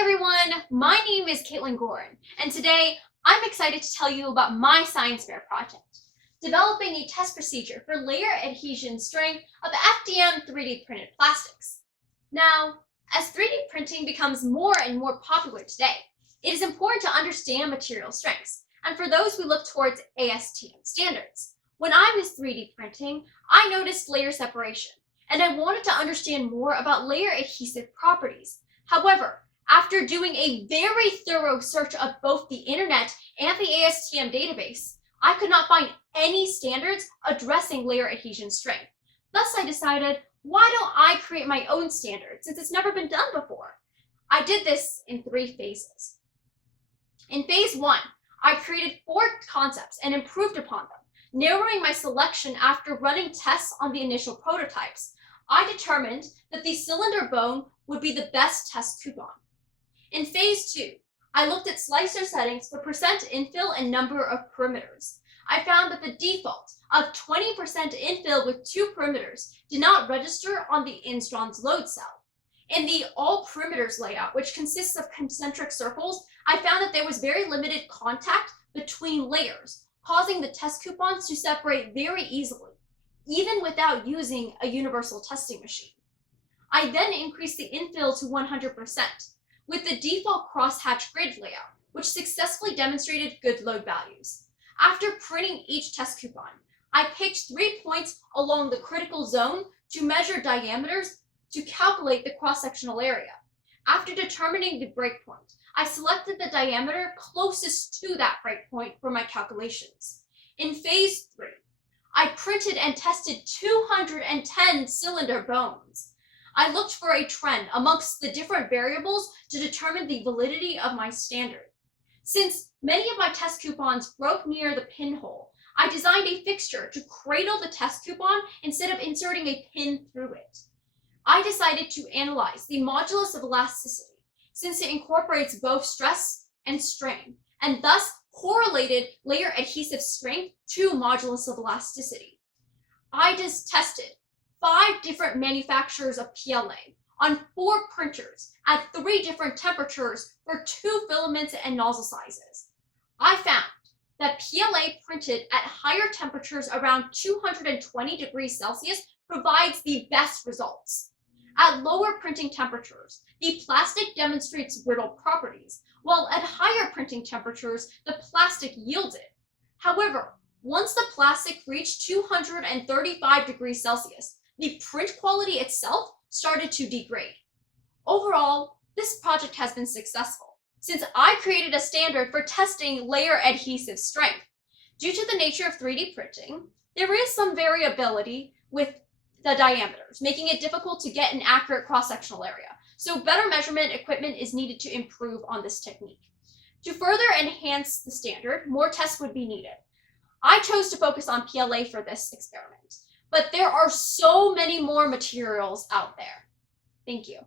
Hi everyone, my name is Gorin, and today I'm excited to tell you about my science fair project, developing a test procedure for layer adhesion strength of FDM 3D printed plastics. Now, as 3D printing becomes more and more popular today, it is important to understand material strengths, and for those we look towards ASTM standards. When I was 3D printing, I noticed layer separation, and I wanted to understand more about layer adhesive properties. However, after doing a very thorough search of both the internet and the ASTM database, I could not find any standards addressing layer adhesion strength. Thus, I decided, why don't I create my own standard since it's never been done before? I did this in 3 phases. In phase 1, I created 4 concepts and improved upon them. Narrowing my selection after running tests on the initial prototypes, I determined that the cylinder bone would be the best test coupon. In phase 2, I looked at slicer settings for percent infill and number of perimeters. I found that the default of 20% infill with 2 perimeters did not register on the Instron's load cell. In the all perimeters layout, which consists of concentric circles, I found that there was very limited contact between layers, causing the test coupons to separate very easily, even without using a universal testing machine. I then increased the infill to 100%, with the default crosshatch grid layout, which successfully demonstrated good load values. After printing each test coupon, I picked 3 points along the critical zone to measure diameters to calculate the cross-sectional area. After determining the breakpoint, I selected the diameter closest to that breakpoint for my calculations. In phase 3, I printed and tested 210 cylinder bones. I looked for a trend amongst the different variables to determine the validity of my standard. Since many of my test coupons broke near the pinhole, I designed a fixture to cradle the test coupon instead of inserting a pin through it. I decided to analyze the modulus of elasticity, since it incorporates both stress and strain, and thus correlated layer adhesive strength to modulus of elasticity. I just tested 5 different manufacturers of PLA on 4 printers at 3 different temperatures for 2 filaments and nozzle sizes. I found that PLA printed at higher temperatures around 220 degrees Celsius provides the best results. At lower printing temperatures, the plastic demonstrates brittle properties, while at higher printing temperatures, the plastic yielded. However, once the plastic reached 235 degrees Celsius, the print quality itself started to degrade. Overall, this project has been successful, since I created a standard for testing layer adhesive strength. Due to the nature of 3D printing, there is some variability with the diameters, making it difficult to get an accurate cross-sectional area, so better measurement equipment is needed to improve on this technique. To further enhance the standard, more tests would be needed. I chose to focus on PLA for this experiment, but there are so many more materials out there. Thank you.